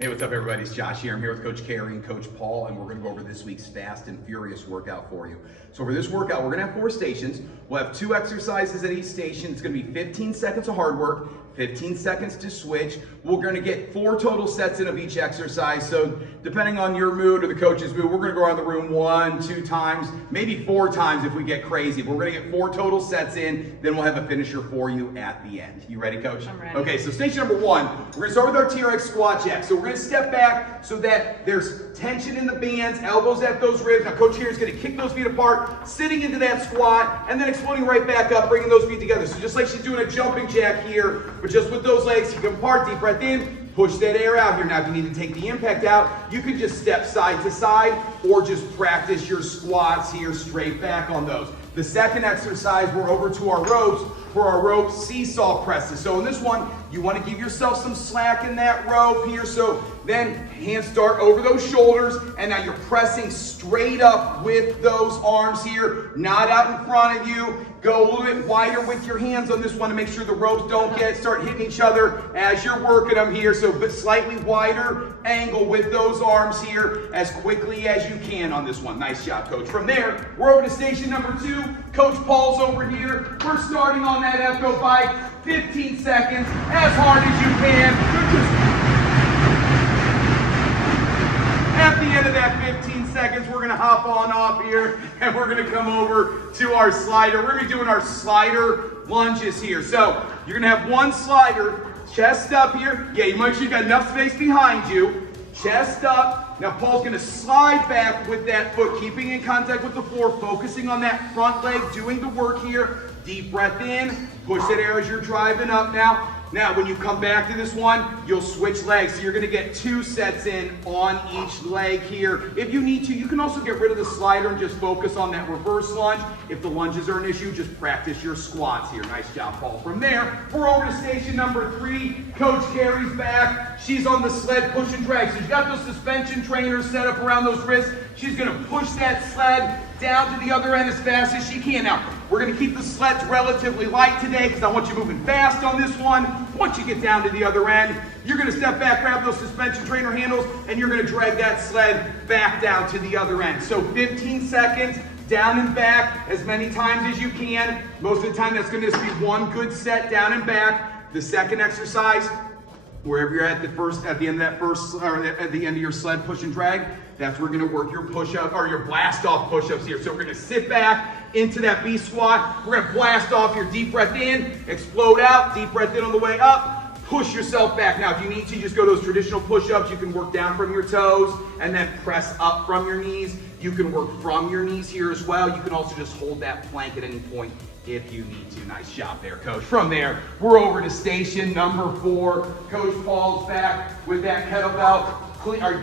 Hey, what's up, everybody? It's Josh here. I'm here with Coach Carey and Coach Paul, and we're going to go over this week's Fast and Furious workout for you. So for this workout, we're going to have 4 stations. We'll have 2 exercises at each station. It's going to be 15 seconds of hard work, 15 seconds to switch. We're going to get 4 total sets in of each exercise. So depending on your mood or the coach's mood, we're going to go around the room 1, 2 times, maybe 4 times if we get crazy. But we're going to get 4 total sets in. Then we'll have a finisher for you at the end. You ready, Coach? I'm ready. Okay, so station number 1, we're going to start with our TRX squat jack. So we're going to step back so that there's tension in the bands, elbows at those ribs. Now Coach here is going to kick those feet apart, sitting into that squat, and then exploding right back up, bringing those feet together. So just like she's doing a jumping jack here, but just with those legs, you come apart, deep breath in, push that air out here. Now if you need to take the impact out, you can just step side to side or just practice your squats here straight back on those. The second exercise, we're over to our ropes for our rope seesaw presses. So in this one, you want to give yourself some slack in that rope here. So then hands start over those shoulders, and now you're pressing straight up with those arms here, not out in front of you. Go a little bit wider with your hands on this one to make sure the ropes don't start hitting each other as you're working them here. So but slightly wider angle with those arms here as quickly as you can on this one. Nice job, Coach. From there, we're over to station number 2. Coach Paul's over here. We're starting on that Echo bike. 15 seconds, as hard as you can. At the end of that 15 seconds, we're going to hop on off here, and we're going to come over to our slider. We're going to be doing our slider lunges here. So you're going to have one slider, chest up here. Yeah, you make sure you got enough space behind you. Chest up. Now Paul's going to slide back with that foot, keeping in contact with the floor, focusing on that front leg, doing the work here. Deep breath in, push that air as you're driving up now. Now, when you come back to this one, you'll switch legs. So you're going to get 2 sets in on each leg here. If you need to, you can also get rid of the slider and just focus on that reverse lunge. If the lunges are an issue, just practice your squats here. Nice job, Paul. From there, we're over to station number 3. Coach Carey's back. She's on the sled push and drag. So she's got those suspension trainers set up around those wrists. She's going to push that sled down to the other end as fast as she can. Now, we're going to keep the sleds relatively light today because I want you moving fast on this one. Once you get down to the other end, you're going to step back, grab those suspension trainer handles, and you're going to drag that sled back down to the other end. So 15 seconds, down and back as many times as you can. Most of the time, that's going to just be one good set down and back. The second exercise, wherever you're at at the end of your sled push and drag, that's where we're going to work your push-up or your blast-off push-ups here. So we're going to sit back into that B squat. We're going to blast off your deep breath in, explode out, deep breath in on the way up, push yourself back. Now, if you need to, just go those traditional push-ups. You can work down from your toes and then press up from your knees. You can work from your knees here as well. You can also just hold that plank at any point if you need to. Nice job there, Coach. From there, we're over to station number 4. Coach Paul's back with that kettlebell.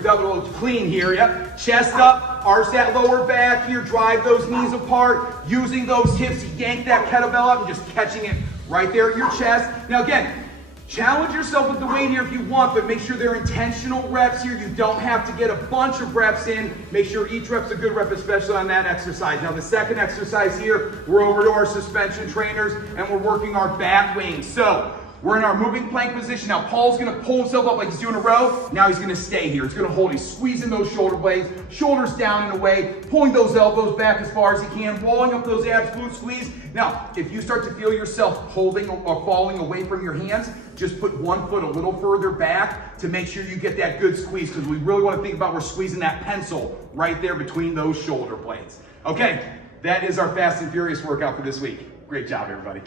Double clean here, yep. Chest up, arch that lower back here, drive those knees apart, using those hips to yank that kettlebell up and just catching it right there at your chest. Now again, challenge yourself with the weight here if you want, but make sure they're intentional reps here. You don't have to get a bunch of reps in. Make sure each rep's a good rep, especially on that exercise. Now the second exercise here, we're over to our suspension trainers and we're working our bat wings. So we're in our moving plank position. Now Paul's going to pull himself up like he's doing a row. Now he's going to stay here. He's going to hold. He's squeezing those shoulder blades, shoulders down and away, pulling those elbows back as far as he can, rolling up those abs, glute squeeze. Now, if you start to feel yourself holding or falling away from your hands, just put one foot a little further back to make sure you get that good squeeze, because we really want to think about we're squeezing that pencil right there between those shoulder blades. Okay, that is our Fast and Furious workout for this week. Great job, everybody.